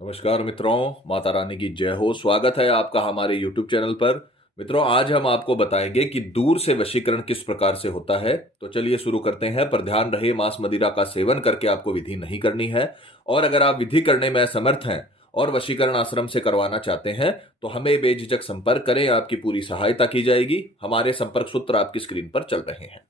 नमस्कार मित्रों, माता रानी की जय हो। स्वागत है आपका हमारे YouTube चैनल पर। मित्रों, आज हम आपको बताएंगे कि दूर से वशीकरण किस प्रकार से होता है। तो चलिए शुरू करते हैं। पर ध्यान रहे, मांस मदिरा का सेवन करके आपको विधि नहीं करनी है। और अगर आप विधि करने में असमर्थ हैं और वशीकरण आश्रम से करवाना चाहते हैं तो हमें बेझिझक संपर्क करें, आपकी पूरी सहायता की जाएगी। हमारे संपर्क सूत्र आपकी स्क्रीन पर चल रहे हैं।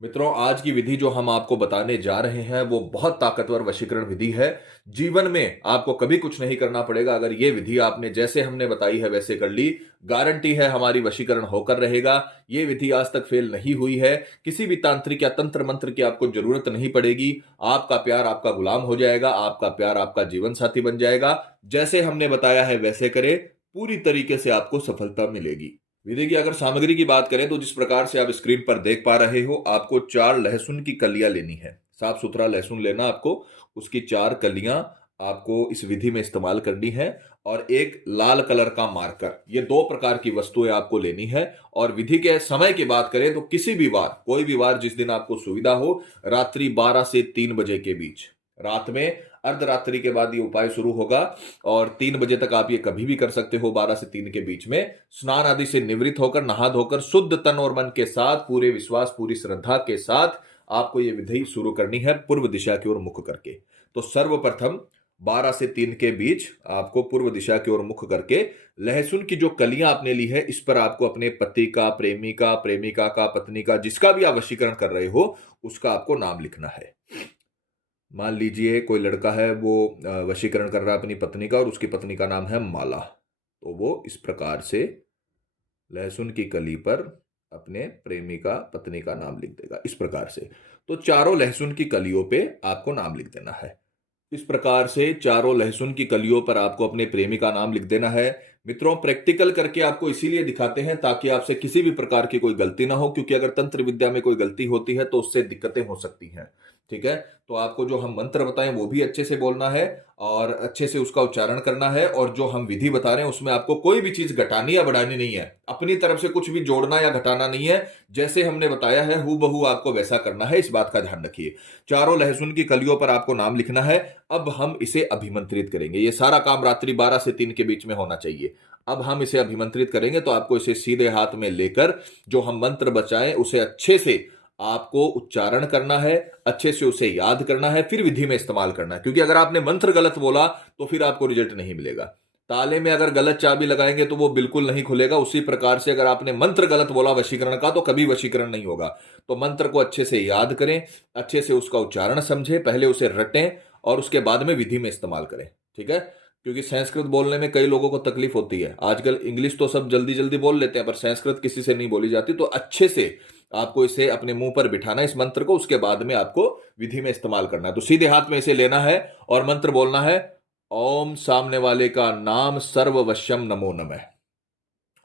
मित्रों, आज की विधि जो हम आपको बताने जा रहे हैं वो बहुत ताकतवर वशीकरण विधि है। जीवन में आपको कभी कुछ नहीं करना पड़ेगा। अगर ये विधि आपने जैसे हमने बताई है वैसे कर ली, गारंटी है हमारी वशीकरण होकर रहेगा। ये विधि आज तक फेल नहीं हुई है। किसी भी तांत्रिक या तंत्र मंत्र की आपको जरूरत नहीं पड़ेगी। आपका प्यार आपका गुलाम हो जाएगा, आपका प्यार आपका जीवन साथी बन जाएगा। जैसे हमने बताया है वैसे करें, पूरी तरीके से आपको सफलता मिलेगी। विधि की अगर सामग्री की बात करें तो जिस प्रकार से आप स्क्रीन पर देख पा रहे हो, आपको 4 लहसुन की कलियां लेनी है। साफ सुथरा लहसुन लेना आपको, उसकी 4 कलियां आपको इस विधि में इस्तेमाल करनी है। और एक लाल कलर का मार्कर, ये 2 प्रकार की वस्तुएं आपको लेनी है। और विधि के समय की बात करें तो किसी भी वार, कोई भी वार जिस दिन आपको सुविधा हो, रात्रि 12 से 3 बजे के बीच, रात में अर्धरात्रि के बाद ये उपाय शुरू होगा। और 3 बजे तक आप ये कभी भी कर सकते हो। 12 से 3 के बीच में स्नान आदि से निवृत्त होकर, नहा धोकर, शुद्ध तन और मन के साथ, पूरे विश्वास पूरी श्रद्धा के साथ आपको ये विधि शुरू करनी है, पूर्व दिशा की ओर मुख करके। तो सर्वप्रथम 12 से 3 के बीच आपको पूर्व दिशा की ओर मुख करके लहसुन की जो कलियां आपने ली है, इस पर आपको अपने पति का, प्रेमिका का, पत्नी का, जिसका भी आप वशीकरण कर रहे हो, उसका आपको नाम लिखना है। मान लीजिए कोई लड़का है, वो वशीकरण कर रहा है अपनी पत्नी का और उसकी पत्नी का नाम है माला। तो वो इस प्रकार से लहसुन की कली पर अपने प्रेमिका पत्नी का नाम लिख देगा, इस प्रकार से। तो चारों लहसुन की कलियों पे आपको नाम लिख देना है। इस प्रकार से चारों लहसुन की कलियों पर आपको अपने प्रेमी का नाम लिख देना है। मित्रों, प्रैक्टिकल करके आपको इसीलिए दिखाते हैं ताकि आपसे किसी भी प्रकार की कोई गलती ना हो, क्योंकि अगर तंत्र विद्या में कोई गलती होती है तो उससे दिक्कतें हो सकती हैं। ठीक है, तो आपको जो हम मंत्र बताएं वो भी अच्छे से बोलना है और अच्छे से उसका उच्चारण करना है। और जो हम विधि बता रहे हैं उसमें आपको कोई भी चीज घटानी या बढ़ानी नहीं है। अपनी तरफ से कुछ भी जोड़ना या घटाना नहीं है। जैसे हमने बताया है हूबहू आपको वैसा करना है, इस बात का ध्यान रखिए। चारों लहसुन की कलियों पर आपको नाम लिखना है। अब हम इसे अभिमंत्रित करेंगे। ये सारा काम रात्रि 12 से 3 के बीच में होना चाहिए। अब हम इसे अभिमंत्रित करेंगे तो आपको इसे सीधे हाथ में लेकर जो हम मंत्र बचाएं उसे अच्छे से आपको उच्चारण करना है, अच्छे से उसे याद करना है, फिर विधि में इस्तेमाल करना है। क्योंकि अगर आपने मंत्र गलत बोला तो फिर आपको रिजल्ट नहीं मिलेगा। ताले में अगर गलत चाबी लगाएंगे तो वो बिल्कुल नहीं खुलेगा। उसी प्रकार से अगर आपने मंत्र गलत बोला वशीकरण का तो कभी वशीकरण नहीं होगा। तो मंत्र को अच्छे से याद करें, अच्छे से उसका उच्चारण समझें, पहले उसे रटें और उसके बाद में विधि में इस्तेमाल करें। ठीक है, क्योंकि संस्कृत बोलने में कई लोगों को तकलीफ होती है। आजकल इंग्लिश तो सब जल्दी जल्दी बोल लेते हैं, पर संस्कृत किसी से नहीं बोली जाती। तो अच्छे से आपको इसे अपने मुंह पर बिठाना है, इस मंत्र को। उसके बाद में आपको विधि में इस्तेमाल करना है। तो सीधे हाथ में इसे लेना है और मंत्र बोलना है, ओम सामने वाले का नाम सर्ववश्यम नमो नमः।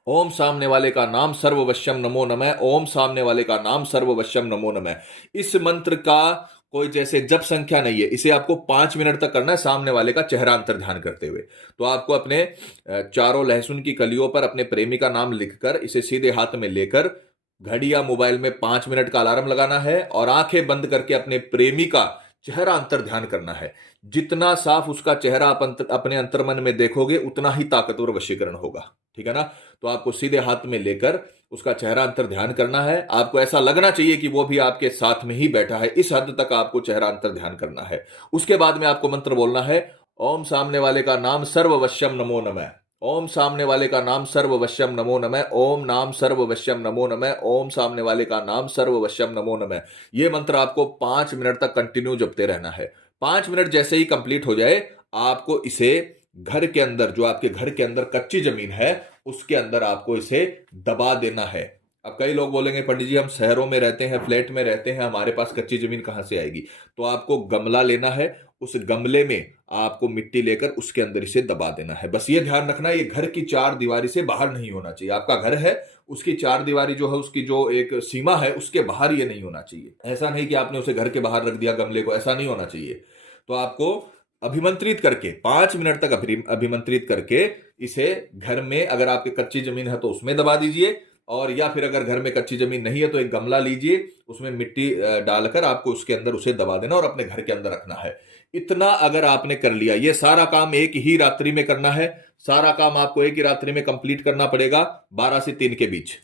ओम सामने वाले का नाम सर्ववश्यम नमो नमः। ओम सामने वाले का नाम सर्ववश्यम नमो नमः। इस मंत्र का कोई जैसे जप संख्या नहीं है। इसे आपको 5 मिनट तक करना है, सामने वाले का चेहरा अंतर ध्यान करते हुए। तो आपको अपने चारों लहसुन की कलियों पर अपने प्रेमी का नाम लिखकर इसे सीधे हाथ में लेकर घड़ी या मोबाइल में 5 मिनट का अलार्म लगाना है और आंखें बंद करके अपने प्रेमी का चेहरा अंतर ध्यान करना है। जितना साफ उसका चेहरा आप अपने अंतर्मन में देखोगे उतना ही ताकतवर वशीकरण होगा। ठीक है ना। तो आपको सीधे हाथ में लेकर उसका चेहरा अंतर ध्यान करना है। आपको ऐसा लगना चाहिए कि वो भी आपके साथ में ही बैठा है। इस हद तक आपको चेहरा अंतर ध्यान करना है। उसके बाद में आपको मंत्र बोलना है, ओम सामने वाले का नाम सर्ववश्यम नमो नमः। ओम सामने वाले का नाम सर्ववश्यम नमो नमः। ओम नाम सर्ववश्यम नमो नमः। ओम सामने वाले का नाम सर्ववश्यम नमो नमः। ये मंत्र आपको 5 मिनट तक कंटिन्यू जपते रहना है। 5 मिनट जैसे ही कंप्लीट हो जाए, आपको इसे घर के अंदर, जो आपके घर के अंदर कच्ची जमीन है उसके अंदर आपको इसे दबा देना है। अब कई लोग बोलेंगे, पंडित जी हम शहरों में रहते हैं, फ्लैट में रहते हैं, हमारे पास कच्ची जमीन कहां से आएगी। तो आपको गमला लेना है, उस गमले में आपको मिट्टी लेकर उसके अंदर इसे दबा देना है। बस ये ध्यान रखना, ये घर की 4 दीवारी से बाहर नहीं होना चाहिए। आपका घर है, उसकी 4 दीवारी जो है, उसकी जो एक सीमा है, उसके बाहर ये नहीं होना चाहिए। ऐसा नहीं कि आपने उसे घर के बाहर रख दिया गमले को, ऐसा नहीं होना चाहिए। तो आपको अभिमंत्रित करके 5 मिनट तक अभिमंत्रित करके इसे घर में, अगर आपकी कच्ची जमीन है तो उसमें दबा दीजिए, और या फिर अगर घर में कच्ची जमीन नहीं है तो एक गमला लीजिए, उसमें मिट्टी डालकर आपको उसके अंदर उसे दबा देना और अपने घर के अंदर रखना है। इतना अगर आपने कर लिया, ये सारा काम एक ही रात्रि में करना है, सारा काम आपको एक ही रात्रि में कंप्लीट करना पड़ेगा 12 से 3 के बीच।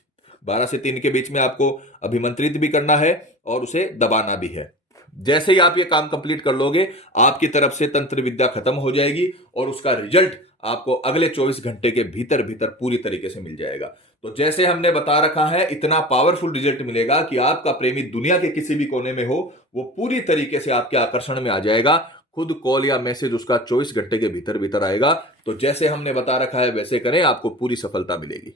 12 से 3 के बीच में आपको अभिमंत्रित भी करना है और उसे दबाना भी है। जैसे ही आप ये काम कंप्लीट कर लोगे, आपकी तरफ से तंत्र विद्या खत्म हो जाएगी और उसका रिजल्ट आपको अगले 24 घंटे के भीतर भीतर पूरी तरीके से मिल जाएगा। तो जैसे हमने बता रखा है, इतना पावरफुल रिजल्ट मिलेगा कि आपका प्रेमी दुनिया के किसी भी कोने में हो, वो पूरी तरीके से आपके आकर्षण में आ जाएगा। खुद कॉल या मैसेज उसका 24 घंटे के भीतर भीतर आएगा। तो जैसे हमने बता रखा है वैसे करें, आपको पूरी सफलता मिलेगी।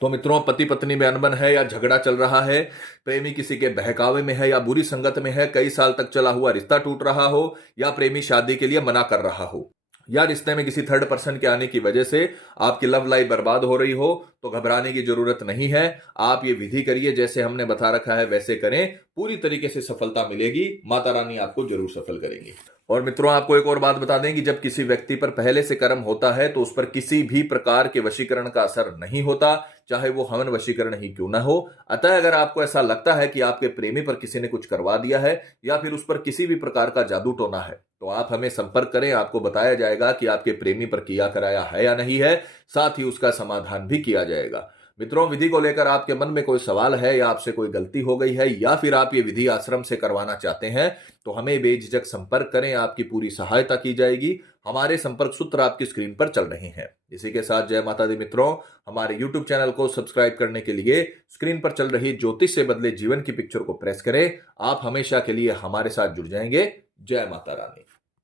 तो मित्रों, पति पत्नी में अनबन है या झगड़ा चल रहा है, प्रेमी किसी के बहकावे में है या बुरी संगत में है, कई साल तक चला हुआ रिश्ता टूट रहा हो, या प्रेमी शादी के लिए मना कर रहा हो, या रिश्ते में किसी थर्ड पर्सन के आने की वजह से आपकी लव लाइफ बर्बाद हो रही हो, तो घबराने की जरूरत नहीं है। आप ये विधि करिए, जैसे हमने बता रखा है वैसे करें, पूरी तरीके से सफलता मिलेगी। माता रानी आपको जरूर सफल करेंगी। और मित्रों, आपको एक और बात बता दें कि जब किसी व्यक्ति पर पहले से कर्म होता है तो उस पर किसी भी प्रकार के वशीकरण का असर नहीं होता, चाहे वो हवन वशीकरण ही क्यों ना हो। अतः अगर आपको ऐसा लगता है कि आपके प्रेमी पर किसी ने कुछ करवा दिया है या फिर उस पर किसी भी प्रकार का जादू टोना है, तो आप हमें संपर्क करें। आपको बताया जाएगा कि आपके प्रेमी पर किया कराया है या नहीं है, साथ ही उसका समाधान भी किया जाएगा। मित्रों, विधि को लेकर आपके मन में कोई सवाल है या आपसे कोई गलती हो गई है या फिर आप ये विधि आश्रम से करवाना चाहते हैं, तो हमें बेझिझक संपर्क करें। आपकी पूरी सहायता की जाएगी। हमारे संपर्क सूत्र आपकी स्क्रीन पर चल रहे हैं। इसी के साथ जय माता दी मित्रों, हमारे YouTube चैनल को सब्सक्राइब करने के लिए स्क्रीन पर चल रही ज्योतिष से बदले जीवन की पिक्चर को प्रेस करें। आप हमेशा के लिए हमारे साथ जुड़ जाएंगे। जय माता रानी।